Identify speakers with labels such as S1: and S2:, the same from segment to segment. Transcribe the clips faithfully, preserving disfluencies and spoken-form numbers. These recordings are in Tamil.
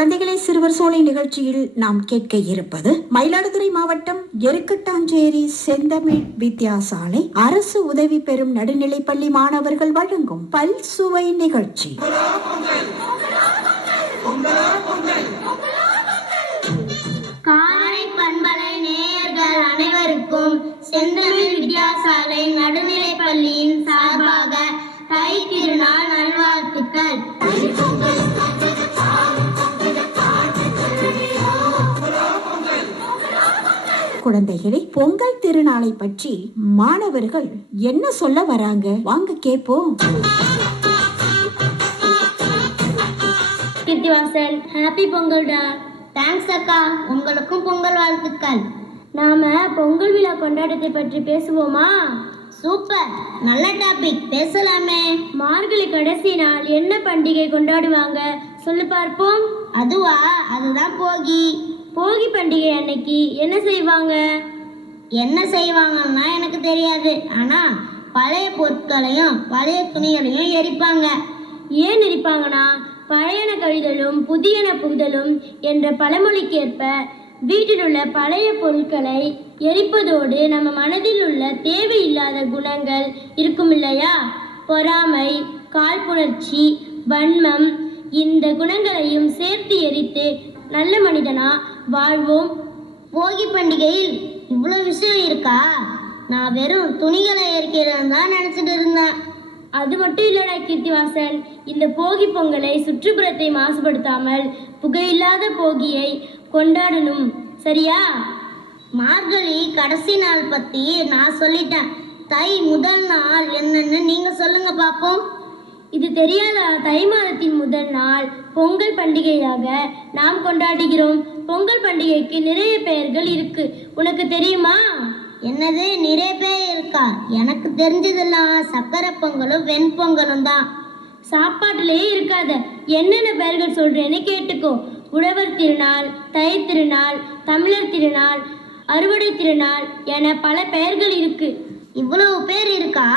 S1: குழந்தைகளை சிறுவர் சோலை நிகழ்ச்சியில் நாம் கேட்க இருப்பது மயிலாடுதுறை மாவட்டம் எருக்கட்டாஞ்சேரி செந்தமிழ் வித்தியாசாலை அரசு உதவி பெறும் நடுநிலைப்பள்ளி மாணவர்கள் வழங்கும் பல் சுவை நிகழ்ச்சி.
S2: காரை பண்பலை நேயர்கள் அனைவருக்கும் செந்தமிழ் வித்தியாசாலை நடுநிலைப்பள்ளியின் சார்பாக தை திருநாள் நல்வாழ்த்துக்கள்.
S1: குழந்தைகளே, பொங்கல் திருநாளை பற்றி மாணவர்கள் என்ன சொல்ல வராங்க, வாங்க கேட்போம்.
S2: கீர்த்திவாசன், ஹாப்பி பொங்கல்டா. தேங்க்ஸ் அக்கா, உங்களுக்கும் பொங்கல் வாழ்த்துக்கள். நாம பொங்கல் விழா கொண்டாட்டத்தை பற்றி பேசுவோமா? சூப்பர், நல்ல டாபிக், பேசலாமே. மார்கழி கடைசி நாள் என்ன பண்டிகை கொண்டாடுவாங்க சொல்லு பார்ப்போம். அதுவா, அதுதான் போகி. போகி பண்டிகை அன்னைக்கு என்ன செய்வாங்க? என்ன செய்வாங்கன்னா எனக்கு தெரியாது. ஆனா பழைய பொருட்களையும் பழைய துணிகளையும் எரிப்பாங்க. ஏன் எரிப்பாங்கன்னா, பழையன கழிதலும் புதியன புகுதலும் என்ற பழமொழிக்கேற்ப வீட்டில் உள்ள பழைய பொருட்களை எரிப்பதோடு நம்ம மனதில் உள்ள தேவையில்லாத குணங்கள் இருக்கும் இல்லையா, பொறாமை, காழ்ப்புணர்ச்சி, வன்மம், இந்த குணங்களையும் சேர்த்து எரித்து நல்ல மனிதனா வாழ்வோம். போகி பண்டிகையில் இவ்வளோ விஷயம் இருக்கா? நான் வெறும் துணிகளை எரிக்கிறேன் தான் நினச்சிட்டு இருந்தேன். அது மட்டும் இல்லைடா கீர்த்திவாசன், இந்த போகி பொங்கலை சுற்றுப்புறத்தை மாசுபடுத்தாமல் புகையில்லாத போகியை கொண்டாடணும், சரியா? மார்கழி கடைசி நாள் பற்றி நான் சொல்லிட்டேன். தை முதல் நாள் என்னன்னு நீங்கள் சொல்லுங்க பார்ப்போம். இது தெரியாத? தை மாதத்தின் முதல் நாள் பொங்கல் பண்டிகையாக நாம் கொண்டாடுகிறோம். பொங்கல் பண்டிகைக்கு நிறைய பெயர்கள் இருக்கு, உனக்கு தெரியுமா? என்னது, நிறைய பேர் இருக்கா? எனக்கு தெரிஞ்சதெல்லாம் சக்கரை பொங்கலும் வெண்பொங்கலும் தான். சாப்பாட்டிலேயே இருக்காத, என்னென்ன பெயர்கள் சொல்றேன்னு கேட்டுக்கோ. உழவர் திருநாள், தை திருநாள், தமிழர் திருநாள், அறுவடை திருநாள் என பல பெயர்கள் இருக்கு. இவ்வளவு பேர் இருக்கா?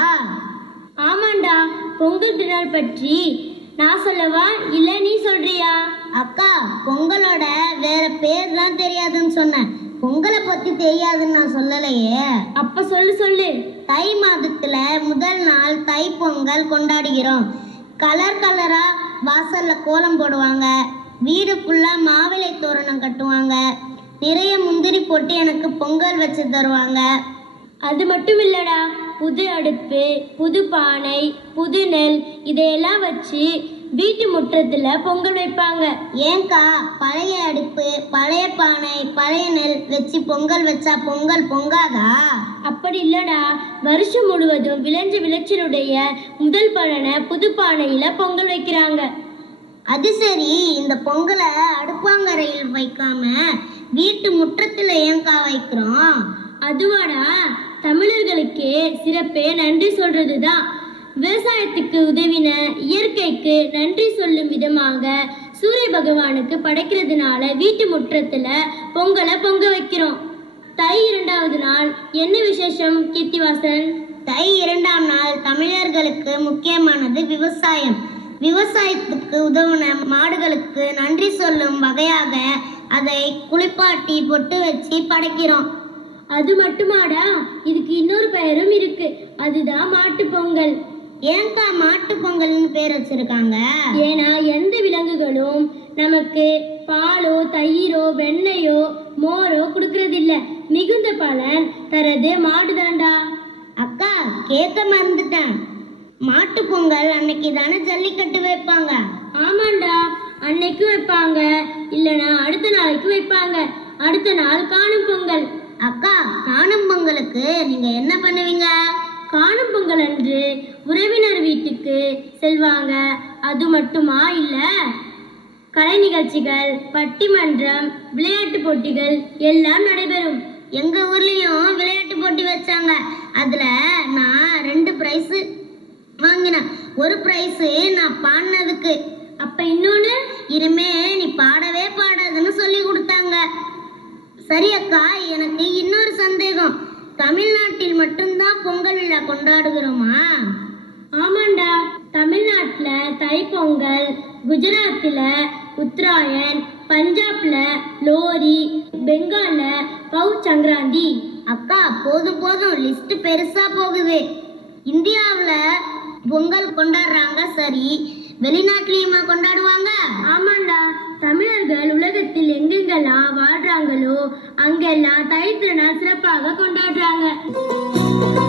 S2: ஆமாண்டா. பொங்கல் திருநாள் பற்றி நான் சொல்லவா, இல்லை நீ சொல்றியா? அக்கா, பொங்கலோட வேற பேர் தான் தெரியாதுன்னு சொன்னேன், பொங்கலை பத்தி தெரியாதுன்னு நான் சொல்லலையே. அப்ப சொல்லு சொல்லு. தை மாதத்துல முதல் நாள் தை பொங்கல் கொண்டாடுகிறோம். கலர் கலரா வாசல்ல கோலம் போடுவாங்க, வீடு ஃபுல்லா மாவிளை தோரணம் கட்டுவாங்க, நிறைய முந்திரி போட்டு எனக்கு பொங்கல் வச்சு தருவாங்க. அது மட்டும் இல்லடா, புது அடுப்பு, புது பானை, புது நெல் இதையெல்லாம் வச்சு வீட்டு முற்றத்துல பொங்கல் வைப்பாங்க. ஏங்கா, பழைய அடுப்பு, பழைய பானை, பழைய நெல் வச்சு பொங்கல் வச்சா பொங்கல் பொங்காதா? அப்படி இல்லடா, வருஷம் முழுவதும் விளைஞ்ச விளைச்சலுடைய முதல் பலனை புது பானையில பொங்கல் வைக்கிறாங்க. அது சரி, இந்த பொங்கலை அடுப்பாங்கரையில் வைக்காம வீட்டு முற்றத்துல ஏங்கா வைக்கிறோம்? அதுவாடா, தமிழர்களுக்கே சிறப்பே நன்றி சொல்றது தான். விவசாயத்துக்கு உதவின இயற்கைக்கு நன்றி சொல்லும் விதமாக சூரிய பகவானுக்கு படைக்கிறதுனால வீட்டு முற்றத்துல பொங்கலை பொங்க வைக்கிறோம். தை இரண்டாவது நாள் என்ன விசேஷம் கீர்த்திவாசன்? தை இரண்டாம் நாள் தமிழர்களுக்கு முக்கியமானது விவசாயம். விவசாயத்துக்கு உதவுன மாடுகளுக்கு நன்றி சொல்லும் வகையாக அதை குளிப்பாட்டி பொட்டு வச்சு படைக்கிறோம். அது மட்டுமாடா, இதுக்கு இன்னொரு பெயரும் இருக்கு, அதுதான் மாட்டு பொங்கல். ஏங்கா மாட்டு பொங்கல்னு பேர் வச்சிருக்காங்க? ஏன்னா எந்த விலங்குகளும் நமக்கு பாலோ தயிரோ வெண்ணையோ மோரோ கொடுக்கறதில்ல, மிகுந்த பலன் தரது மாடுதாண்டா. அக்கா, கேட்க மறந்துட்டேன், மாட்டு பொங்கல் அன்னைக்கு தானே ஜல்லிக்கட்டு வைப்பாங்க? ஆமாண்டா, அன்னைக்கு வைப்பாங்க, இல்லைனா அடுத்த நாளைக்கு வைப்பாங்க. அடுத்த நாள் காணும் பொங்கல். அக்கா, காணும் பொங்கலுக்கு நீங்க என்ன பண்ணுவீங்க? காணும் பொங்கல் அன்று உறவினர் வீட்டுக்கு செல்வாங்க. அது மட்டுமா இல்ல, கலை நிகழ்ச்சிகள், பட்டிமன்றம், விளையாட்டு போட்டிகள் எல்லாம் நடைபெறும். எங்க ஊர்லயும் விளையாட்டு போட்டி வச்சாங்க. அதுல நான் ரெண்டு பிரைஸ் வாங்கினேன். ஒரு பிரைஸ் நான் பாடினதுக்கு. அப்ப இன்னொன்னு, இனிமே நீ பாடவே பாடாதுன்னு சொல்லி கொடுத்தாங்க. சரி அக்கா, எனக்கு இன்னொரு சந்தேகம், தமிழ்நாட்டில் மட்டும்தான் பொங்கல் விழா கொண்டாடுகிறோமா? தமிழ்நாட்டில் தைப்பொங்கல், குஜராத்தில் உத்தராயன், பஞ்சாப்ல லோரி, பெங்கால்ல பௌ சங்கராந்தி. அக்கா போதும் போதும், லிஸ்ட் பெருசா போகுது. இந்தியாவில் பொங்கல் கொண்டாடுறாங்க சரி, வெளிநாட்டிலையுமா கொண்டாடுவாங்க? ஆமாண்டா, தமிழர்கள் உலகத்தில் எங்கெங்கெல்லாம் வாழ்றாங்களோ அங்கெல்லாம் தை திருநாள் சிறப்பாக கொண்டாடுறாங்க.